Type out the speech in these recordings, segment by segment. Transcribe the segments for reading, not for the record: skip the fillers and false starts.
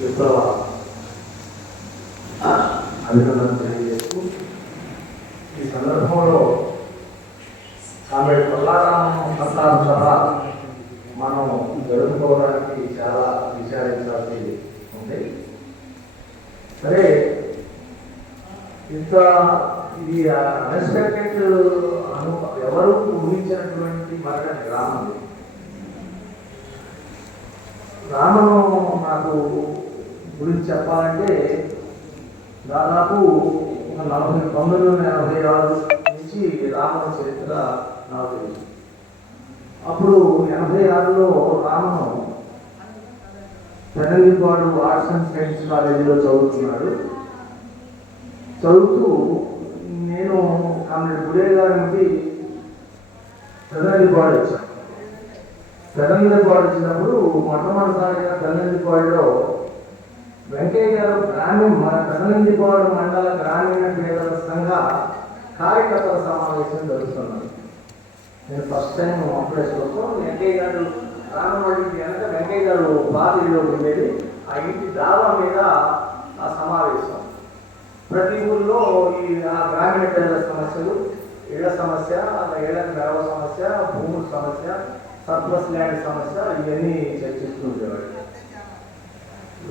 విప్లవ అభినందన తెలియజేస్తూ ఈ సందర్భంలో ఆమె కొల్లారామం సంతాన సభ మనం జరుపుకోవడానికి చాలా విచారించాల్సి ఉంది. సరే, ఇంత ఇది అన్ఎక్స్పెక్టెడ్ ఎవరు ఊహించినటువంటి మరణ రామను నాకు గురించి చెప్పాలంటే దాదాపు 1986 నుంచి రామన చరిత్ర నాకు తెలుసు. అప్పుడు 86లో రామను పెనంగిపాడు ఆర్ట్స్ అండ్ సైన్స్ కాలేజీలో చదువుతూ నేను కామ్రేడ్ గుడే గారికి పెనంగిపాడు వచ్చాను. పెనంగిపాడు వచ్చినప్పుడు మొట్టమొదటిసారిగా పెనంగిపాడులో వెంకయ్య గారు మన పెనంగిపాడు మండల గ్రామీణ పేదల సంఘ కార్యకర్తల సమావేశం జరుగుతున్నారు. నేను ఫస్ట్ టైం ఆపరేషన్లో వెంకయ్య గారు రామవాడికి కనుక వెంకయ్య గారు బాధ ఇల్లు ఉండేది. ఆ ఇంటి దావా మీద ఆ సమావేశం. ప్రతి ఊళ్ళో ఈ గ్రామీణ పేదల సమస్యలు, ఇళ్ల సమస్య, ఇళ్లకు నెరవ సమస్య, భూముల సమస్య, సర్ప్లస్ ల్యాండ్ సమస్య, ఇవన్నీ చర్చిస్తూ ఉండేవాడు.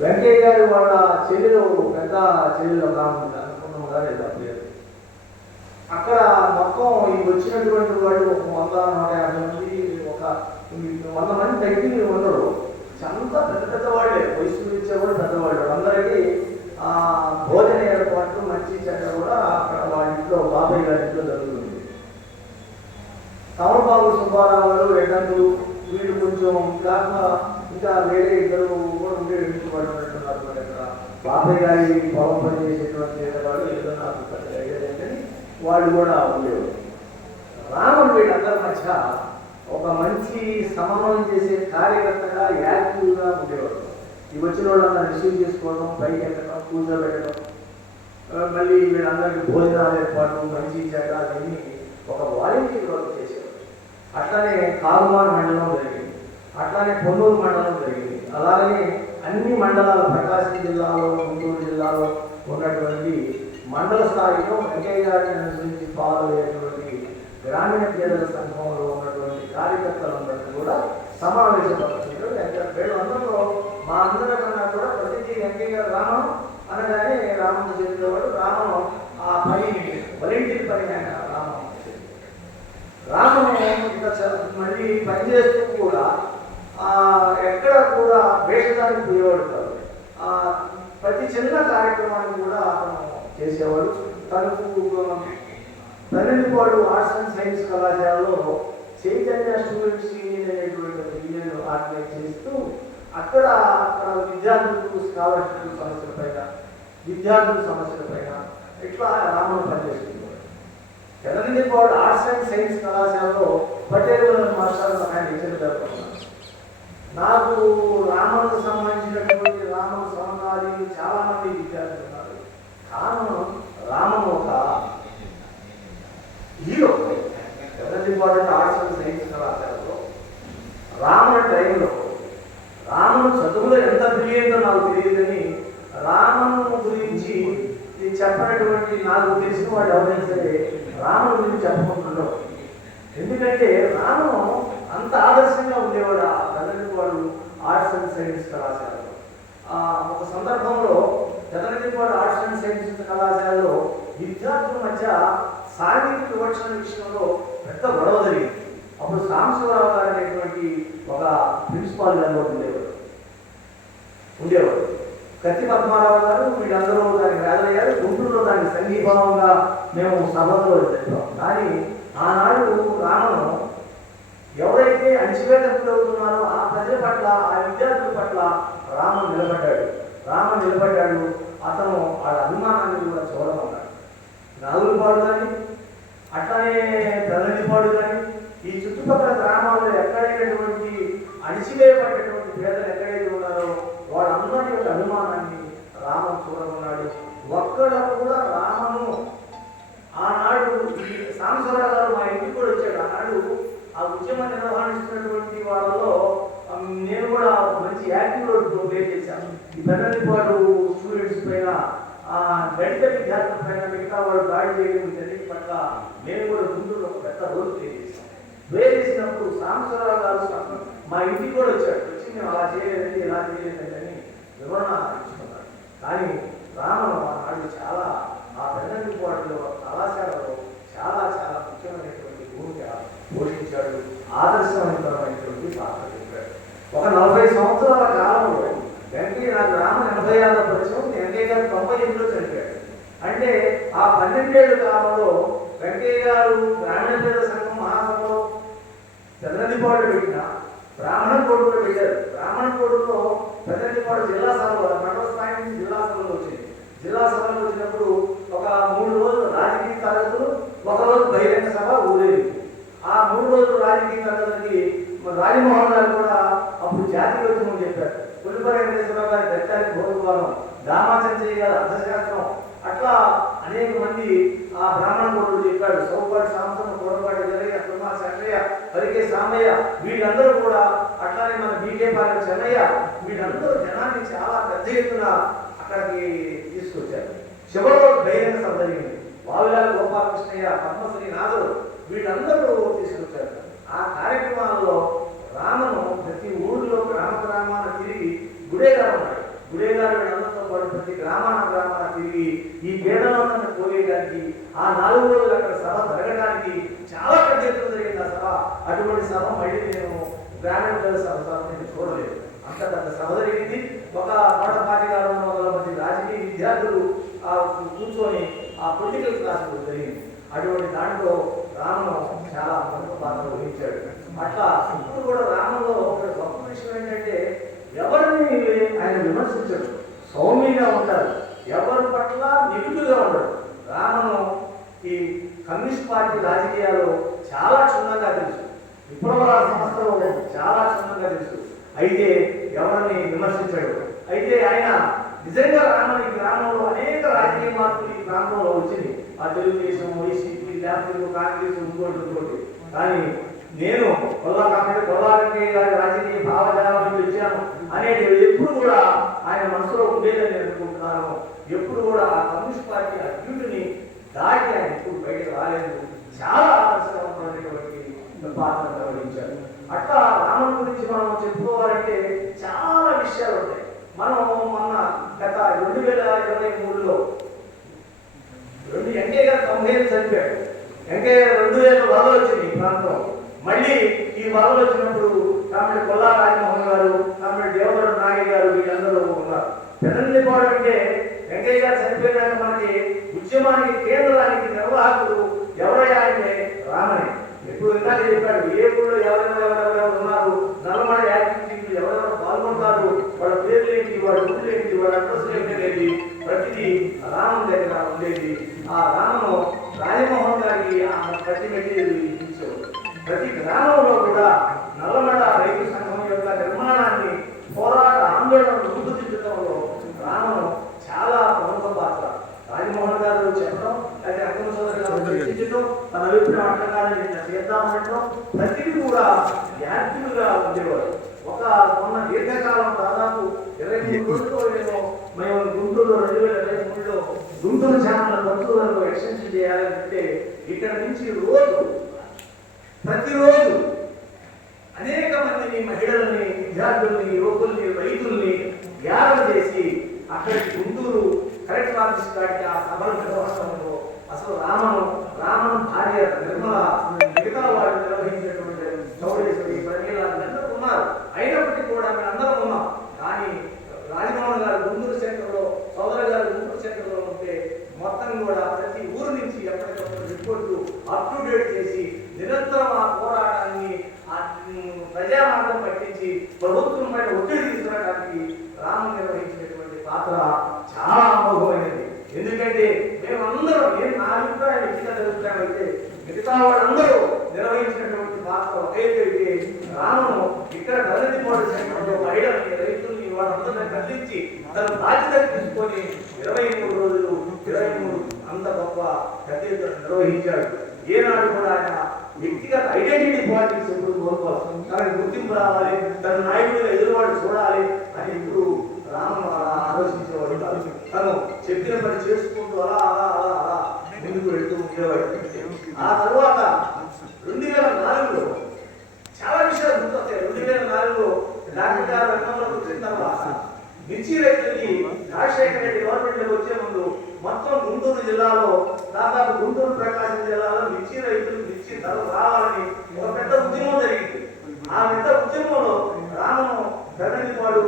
వెంకయ్య గారు వాళ్ళ చెల్లెలు, పెద్ద చెల్లెలు అనుకున్నాం గారు అక్కడ మొత్తం ఈ వచ్చినటువంటి వాళ్ళు 100-150 మంది, ఒక 100 మంది తగ్గి ఉండరు. అంతా పెద్దవాళ్ళే, వయసు ఇచ్చేవాళ్ళు పెద్దవాళ్ళు. అందరికీ భోజన ఏర్పాట్లు మంచి చెడ్డ కూడా అక్కడ వాళ్ళ ఇంట్లో, బాబాయ్ గారి ఇంట్లో జరుగుతుంది. తమలపాకు సుబ్బారావు గారు, రెడ్డంగులు, వీళ్ళు కొంచెం కాకుండా ఇంకా వేరే ఇద్దరు కూడా ఉండే ఇంటివాడుతున్నారు. అక్కడ బాబాయ్ గారి పొలం పని చేసేటువంటి వాళ్ళు ఏదో నాకు పెద్ద ఐడియా లేదని వాళ్ళు కూడా ఉండేవారు. రాముడు వీళ్ళందరి మధ్య ఒక మంచి సమన్వయం చేసే కార్యకర్తగా యాక్టివ్గా ఉండేవాడు. ఈ వచ్చిన వాళ్ళందరూ రిసీవ్ చేసుకోవడం, పైకి ఎక్కడం, కూర్చోబెట్టడం, మళ్ళీ వీళ్ళందరికీ భోజనాలు ఏర్పాటు, మంచి చెడ్డ అవన్నీ ఒక వాలంటీర్ వర్క్ చేసేవాడు. అట్లానే కారుమార్ మండలం జరిగింది, అట్లానే పొన్నూరు మండలం జరిగింది. అలాగే అన్ని మండలాలు, ప్రకాశం జిల్లాలో, గుంటూరు జిల్లాలో ఉన్నటువంటి మండల స్థాయిలో వెంకయ్య గారిని అనుసరించి ఫాలో అయ్యేటువంటి గ్రామీణ పేదల సంఘంలో ఉన్నటువంటి కార్యకర్తలందరికీ కూడా సమావేశపరుచుకుంటూ వీళ్ళందరిలో మా అందరికన్నా కూడా ప్రతిదీ వెంకయ్య గారు రామం అనగానే రామను చెప్పేవాడు. రామను ఆ పని వాలంటీర్ పని ఆయన రామను ఇంకా మళ్ళీ పనిచేస్తూ కూడా ఎక్కడ కూడా వేషానికి పోయేవాడు కాదు. ప్రతి చిన్న కార్యక్రమాన్ని కూడా అతను చేసేవాడు. తనకు పెనంగిపాడు ఆర్ట్స్ అండ్ సైన్స్ కళాశాలలో చైతన్య స్టూడెంట్స్ యూనియన్ అనేటువంటి యూనియన్ ఆర్గనైజ్ చేస్తూ అక్కడ విద్యార్థులకు స్కాలర్షిప్ సమస్యల పైన ఇట్లా రామను పనిచేస్తున్నారు. పెనంగిపాడు ఆర్ట్స్ అండ్ సైన్స్ కళాశాలలో పటేల్ మాస్టర్ ఆయన ఇచ్చిన నాకు రామకు సంబంధించినటువంటి రామకు సమకాలీలు చాలా మంది విద్యార్థులు ఉన్నారు. కారణం రామను ఒక హీరో. పెనంగిపాడు ఆర్ట్స్ అండ్ సైన్స్ కళాశాలలో రాముని టైంలో రామును చదువులో ఎంత బ్రిలియంటో నాకు తెలియదని రామను గురించి చెప్పినటువంటి నాకు తెలిసిన వాళ్ళు ఎవరైనా సరే రాముని గురించి చెప్పుకుంటున్నాడు. ఎందుకంటే రామును అంత ఆదర్శంగా ఉండేవాడు ఆ పెనంగిపాడు ఆర్ట్స్ అండ్ సైన్స్ కళాశాలలో. ఒక సందర్భంలో పెనంగిపాడు ఆర్ట్స్ అండ్ సైన్స్ కళాశాలలో విద్యార్థుల మధ్య సాంఘిక వివక్షణ విషయంలో పెద్ద గొడవ జరిగింది. అప్పుడు సాంబశివరావు గారు అనేటువంటి ఒక ప్రిన్సిపాల్ గారు ఉండేవాడు. కత్తి పద్మారావు గారు వీళ్ళందరూ దానికి రాజయ్యారు. గుంటూరులో దానికి సంఘీభావంగా మేము సభలో చెప్పాం. కానీ ఆనాడు రామను ఎవరైతే అణచివేతకు అవుతున్నారో ఆ ప్రజల పట్ల, ఆ విద్యార్థుల పట్ల రామను నిలబడ్డాడు. అతను వాళ్ళ అభిమానాన్ని కూడా చూడమన్నాడు. నాగులపాడు కానీ, అట్లానే పెనంగిపాడు కానీ, ఈ చుట్టుపక్కల గ్రామాల్లో ఎక్కడైనటువంటి అణచివేయబడ్డటువంటి పేదలు ఎక్కడైతే ఉన్నారో వాళ్ళందరి యొక్క అభిమానాన్ని రామను చూడమన్నాడు. ఒక్కడ కూడా రామను ఆనాడు సాంబశివరావు గారు మా ఇంటికి కూడా వచ్చాడు. ఆనాడు ఆ ఉద్యమ నిర్వహిస్తున్నటువంటి వాళ్ళలో నేను కూడా ఒక మంచి యాక్టివ్ రోల్ ప్లే చేశాను. ఈ పెద్దపాటు స్టూడెంట్స్ పైన దళిత విద్యార్థుల పైన మిగతా వాళ్ళు దాడి చేయడం వీటన్నిటి పట్ల నేను కూడా గుంటూరులో ఒక పెద్ద రోల్ ప్లే చేశాను. ప్లే చేసినప్పుడు సాంబశివరావు గారు మా ఇంటికి కూడా వచ్చాడు. వచ్చి మేము అలా చేయలేదండి ఇలా చేయలేదండి అని వివరణ ఇచ్చుకున్నాడు. కానీ రామను ఆనాడు చాలా ఆ పెద్దపాటులో కళాశాలలో చాలా చాలా ముఖ్యమైనటువంటి భూమిక పోషించాడు. ఆదర్శవంతమైనటువంటి పాత్ర చెప్పాడు. ఒక 40 సంవత్సరాల కాలంలో వెంకయ్య నాకు రామన్ 86లో పరిచయం, వెంకయ్య గారు 98లో చనిపోయాడు. అంటే ఆ 12 ఏళ్ల కాలంలో వెంకయ్య గారు గ్రామీణ పేద సంఘం మహాసభలో పెద్దపాడు పెట్టిన బ్రాహ్మణ కోడులో పెట్టారు. బ్రాహ్మణ కోడులో పెద్దపాడు జిల్లా సభలో మండల స్థాయి నుంచి జిల్లా సభలో వచ్చింది. జిల్లా సభలో వచ్చినప్పుడు ఒక 3 రోజులు రాజకీయ తరగతులు, ఒకరోజు బహిరంగ సభ ఊరేగింపు. ఆ 3 రోజులు రాజకీయ తరగతికి రాజమోహన్ గారు కూడా అప్పుడు జాతీయ ఉద్యమం చెప్పారు. పులిపర వెంకటేశ్వరరావు గారి దత్తానికి భౌతికవాదం, దామాచంద్రయ్య గారి అర్థశాస్త్రం, అట్లా అనేక మంది ఆ బ్రాహ్మణ కోడులు చెప్పాడు. సౌపాటి సాంసన్, కోడపాటి జరయ్య, సుమా శంకయ్య, పరికే సామయ్య, వీళ్ళందరూ కూడా అట్లానే మన బీకే పాలెం చెన్నయ్య, వీళ్ళందరూ జనాన్ని చాలా పెద్ద ఎత్తున అక్కడికి తీసుకొచ్చారు. చివరిలో బహిరంగ సభ జరిగింది. వావిలాల గోపాలకృష్ణయ్య, పద్మశ్రీ నాథుడు, వీళ్ళందరూ తీసుకొచ్చారు. ఆ కార్యక్రమాల్లో రామను ప్రతి ఊరిలో గ్రామాన తిరిగి గుడేగారు ఉన్నాడు. గుడేగారు వీళ్ళందరితో పాటు ప్రతి గ్రామాన తిరిగి ఈ పేదలందరినీ పోయేయడానికి, ఆ 4 రోజులు అక్కడ సభ జరగడానికి చాలా పెద్ద ఎత్తున జరిగింది ఆ సభ. అటువంటి సభ మళ్ళీ నేను గ్రామీణ పేద సభ నేను చూడలేదు. అంత పెద్ద సభ జరిగింది. ఒక 125 మంది రాజకీయ విద్యార్థులు కూర్చొని ఆ పొలిటికల్ క్లాస్ జరిగింది. అటువంటి దాంట్లో రామను చాలా ప్రముఖ పాత్ర వహించాడు. అట్లా ఇప్పుడు కూడా రామంలో ఒక గొప్ప విషయం ఏంటంటే ఎవరిని ఆయన విమర్శించడు, సౌమ్యంగా ఉంటారు, ఎవరి పట్ల నిలుపుగా ఉండడు. రామను ఈ కమ్యూనిస్ట్ పార్టీ రాజకీయాలు చాలా క్షుణ్ణంగా తెలుసు, విప్లవ సంస్థలో చాలా క్షుణ్ణంగా తెలుసు. అయితే ఎవరిని విమర్శించాడు. అయితే ఆయన నిజంగా రామని గ్రామంలో అనేక రాజకీయ మార్పులు ఈ ప్రాంతంలో వచ్చింది. ఆ తెలుగుదేశం, వైసీపీ, లేకపోతే కాంగ్రెస్, ఇంకోటి. కానీ నేను కొల్లారెడ్డి గారి రాజకీయ భావజాలను ఇచ్చాను అనేది ఎప్పుడు కూడా ఆయన మనసులో ఉండేదని అనుకుంటున్నాను. ఎప్పుడు కూడా ఆ కమ్యూనిస్ట్ పార్టీ అడ్యూటిని దాటి ఆయన ఎప్పుడు బయటకు రాలేదు. చాలా ఆదర్శవంతమైనటువంటి పాత్ర నిర్వహించారు. అట్లా రాముడి గురించి మనం చెప్పుకోవాలంటే చాలా విషయాలు ఉంటాయి. మనం మొన్న గత 2023లో వెంకయ్య గారు 90 చనిపోయాడు. వెంకయ్య 2000 వరదలు వచ్చింది ఈ ప్రాంతం. మళ్ళీ ఈ వరదలు వచ్చినప్పుడు కామెడీ కొల్లా రాజమోహన్ గారు, కామెడీ దేవగడ నాగయ్య గారు, వీళ్ళందరూ ఉన్నారు. పెద్దపాడు అంటే వెంకయ్య గారు చనిపోయినాక మనకి ఉద్యమానికి కేంద్రానికి నిర్వాహకుడు ఎవరయ్యా అంటే రామని. ఎప్పుడు ఇంకా చెప్పాడు, ఏ ఊళ్ళో ఎవరెవరు ఉన్నారు, నల్లమడ యాక్టివిటీలు ఎవరెవరు పాల్గొంటారు, వాళ్ళ పేర్లు ఏంటి, వాళ్ళ ఊళ్ళు ఏంటి, వాళ్ళ అడ్రస్లు ఏంటి, ప్రతిదీ రామం దగ్గర ఉండేది. ఆ రామను రాజమోహన్ గారికి ప్రతి మెటీరియల్ ఇచ్చారు. ప్రతి గ్రామంలో కూడా నల్లమడ రైతు సంఘం యొక్క నిర్మాణాన్ని, పోరాట ఆందోళనను రూపుదిద్దడంలో రామను చాలా ప్రముఖ పాత్ర. రాజమోహన్ గారు చెప్పడం, అయితే అక్రమ సోదరులు చర్చించడం, తన అభిప్రాయం అట్టగానే చేద్దామనడం, ప్రతిదీ కూడా యాక్టివ్గా ఉండేవారు. మొన్న దీర్ఘకాలం దాదాపు 23 రోజుల్లో మేము గుంటూరులో 2023లో గుంటూరు ఛానల్ బస్సులను ఎక్స్టెన్షన్ చేయాలంటే ఇక్కడ నుంచి ప్రతిరోజు అనేక మందిని, మహిళల్ని, విద్యార్థుల్ని, యువకుల్ని, రైతుల్ని ధ్యానం చేసి అక్కడికి గుంటూరు కలెక్టర్ ఆఫీస్ కాడికి ఆ సభలు నిర్వహించడంలో అసలు రామను భార్య నిర్మల, మిగతా వాళ్ళు నిర్వహించినటువంటి చౌడేశ్వరి, ప్రమీలాందరూ ఉన్నారు. అయినప్పటికీ కూడా మేము అందరం ఉన్నాం. కానీ రాజమోహన్ గారు గుంటూరు సెంటర్లో, సోదరు గారు గుంటూరు సెంటర్లో ఉంటే మొత్తం కూడా ప్రతి ఊరు నుంచి ఎప్పటికప్పుడు రిపోర్టు అప్ టు డేట్ చేసి నిరంతరం ఆ పోరాటాన్ని ప్రజామార్గం పట్టించి ప్రభుత్వం పైన ఒత్తిడి తీసుకురావడానికి రామన్ నిర్వహించినటువంటి పాత్ర చాలా అమోఘమైనది. ఎందుకంటే మేమందరం, నేను నా అభిప్రాయం, వ్యక్తిగత అభిప్రాయం అయితే మిగతా వాళ్ళందరూ నిర్వహించినటువంటి పాత్ర ఒకైతే రామను ఇక్కడ దళితపాడు సెంటర్లో మహిళల్ని, రైతుల్ని, వాళ్ళందరినీ కదిలించి తన బాధ్యత తీసుకొని 23 రోజులు 23 అంత గొప్ప గద్దె నిర్వహించాడు. ఏనాడు కూడా ఆయన వ్యక్తిగత ఐడెంటిటీ పాలిటిక్స్ ఎప్పుడు కోరుకోవాలి, తనకు గుర్తింపు రావాలి, తన నాయకుడిగా ఎదురువాడు చూడాలి అని ఇప్పుడు రామను ఆలోచించేవాడు కాదు. తను చెప్పిన పని చేసుకుంటూ అలా అలా అలా అలా ముందుకు వెళ్తూ ఉండేవాడు. ఆ తర్వాత 2004లో చాలా విషయాలు గుర్తొస్తాయి. 2004లో డాక్టర్ గారు రంగంలోకి వచ్చిన తర్వాత మిర్చి రైతులకి రాజశేఖర రెడ్డి గవర్నమెంట్లోకి వచ్చే ముందు మొత్తం గుంటూరు జిల్లాలో దాదాపు గుంటూరు ప్రకాశం జిల్లాలో మిర్చి రైతులు మిర్చి ధరలు రావాలని ఒక పెద్ద ఉద్యమం జరిగింది. ఆ పెద్ద ఉద్యమంలో రామను ధరణిపాడు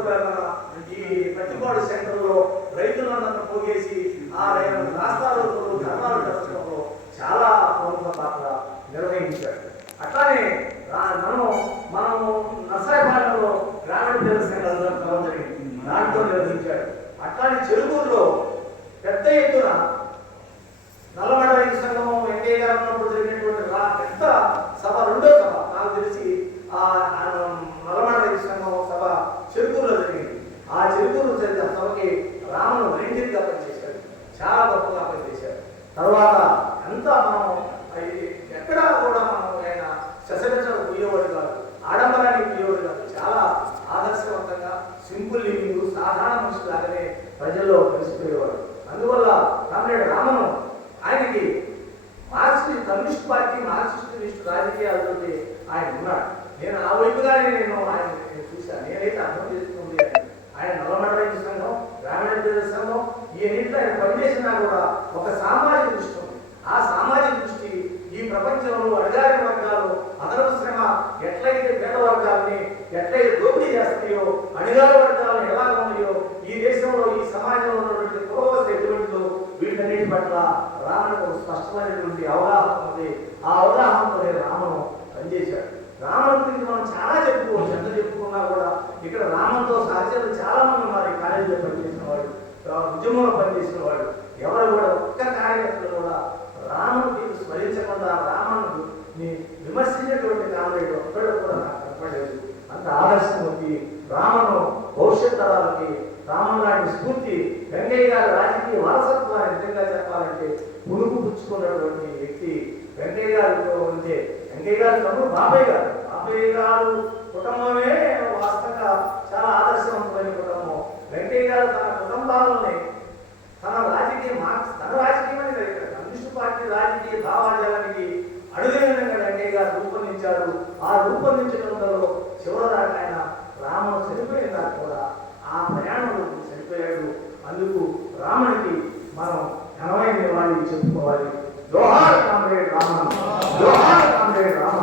ఈ పత్తిపాడు సెంటర్లో రైతులందరూ పోగేసి ఆ రాష్ట్రాల్లో ధర్మాలు జరపడంలో చాలా ప్రముఖ పాత్ర నిర్వహించాడు. అట్లానే మనము నర్సాయపాలెంలో గ్రామీణ ప్రజల సంఘాలు జరిగింది, దాంట్లో నిర్వహించాడు. అట్లానే చెరుకూరులో పెద్ద ఎత్తున నల్లమడ రైతు సంఘం వెంకయ్య గారు ఉన్నప్పుడు జరిగినటువంటి పెద్ద సభ, రెండో సభ నాకు తెలిసి ఆ నల్లమడ రైతు సంఘం సభ చెరుకూరులో జరిగింది. ఆ చెరుకూరు సభకి రామును రెండింటిగా పనిచేశాడు, చాలా గొప్పగా పనిచేశాడు. తర్వాత అంతా మనం ఎక్కడా కూడా మనం ఆయన శశరచన పోయేవాడు కాదు, ఆడంబరానికి పోయేవాడు కాదు, చాలా ఆదర్శవంతంగా సింపుల్ లివింగ్, సాధారణ మనుషులాగానే ప్రజల్లో కలిసిపోయేవాడు. అందువల్ల కామ్రేడ్ రామను ఆయనకి మార్క్సిస్ట్ కమ్యూనిస్ట్ పార్టీ మార్క్సిస్ట్ రాజకీయాలతో ఆయన ఉన్నాడు. నేను ఆ వైపుగానే ఆయన చూశాను. నేనైతే అర్థం చేసుకుంది ఆయన నల్లమడ రైతు సంఘం, గ్రామీణ ప్రజల సంఘం ఈ నీటిలో ఆయన పనిచేసినా కూడా ఒక సామాజిక దృష్టి ఉంది. ఆ సామాజిక దృష్టి ఈ ప్రపంచంలో అణగారిన వర్గాలు అదనపు శ్రమ ఎట్లయితే పేద వర్గాలని ఎట్లయితే దోపిడీ చేస్తాయో, అణగారి వర్గాలను ఎలా ఉన్నాయో, ఈ దేశంలో ఈ సమాజంలో ఉన్నటువంటి పూర్వస్థ ఎటువంటిదో వీటన్నిటి పట్ల రాములకు స్పష్టమైనటువంటి అవగాహన ఉంది. ఆ అవగాహనతో రామను పనిచేశాడు. రామన్ గురించి మనం చాలా చెప్పుకోవచ్చు, ఎంత చెప్పుకున్నా కూడా ఇక్కడ రామన్తో సహచరులు చాలా మంది ఉన్నారు. ఈ కాలేజీలో పనిచేసిన వాళ్ళు, ఉద్యమంలో పనిచేసిన వాళ్ళు ఎవరు కూడా ఒక్క కార్యకర్తలు కూడా రాముడికి స్మరించకుండా రామను విమర్శించేటువంటి కామ్రేడ్ ఒక్కడు కూడా నాకు కనపడలేదు. అంత ఆదర్శమూర్తి రామను భవిష్యత్ తరాలకి రామన్ లాంటి స్ఫూర్తి, వెంకయ్య గారి రాజకీయ వారసత్వాన్ని నిజంగా చెప్పాలంటే పులుపు పుచ్చుకున్నటువంటి వ్యక్తి వెంకయ్య గారితో ఉంటే, వెంకయ్య గారి తమ్ముడు బాబయ్య గారు కుటుంబమే వాస్తవంగా చాలా ఆదర్శవంతమైన కుటుంబం. వెంకయ్య గారు తన కుటుంబాలని తన రాజకీయం అనేది కమ్యూనిస్ట్ పార్టీ రాజకీయ భావాజాలానికి అడుగైన విధంగా వెంకయ్య గారు రూపొందించాడు. ఆ రూపొందించడంలో చివరిదాకా ఆయన రాముడు చనిపోయిన దాకా కూడా ఆ ప్రయాణంలో చనిపోయాడు. అందుకు రాముడికి మనం ఘనమైన నివాళి చెప్పుకోవాలి. జోహార్ కామ్రేడ్ రామన్, జోహార్ కామ్రేడ్ రామన్.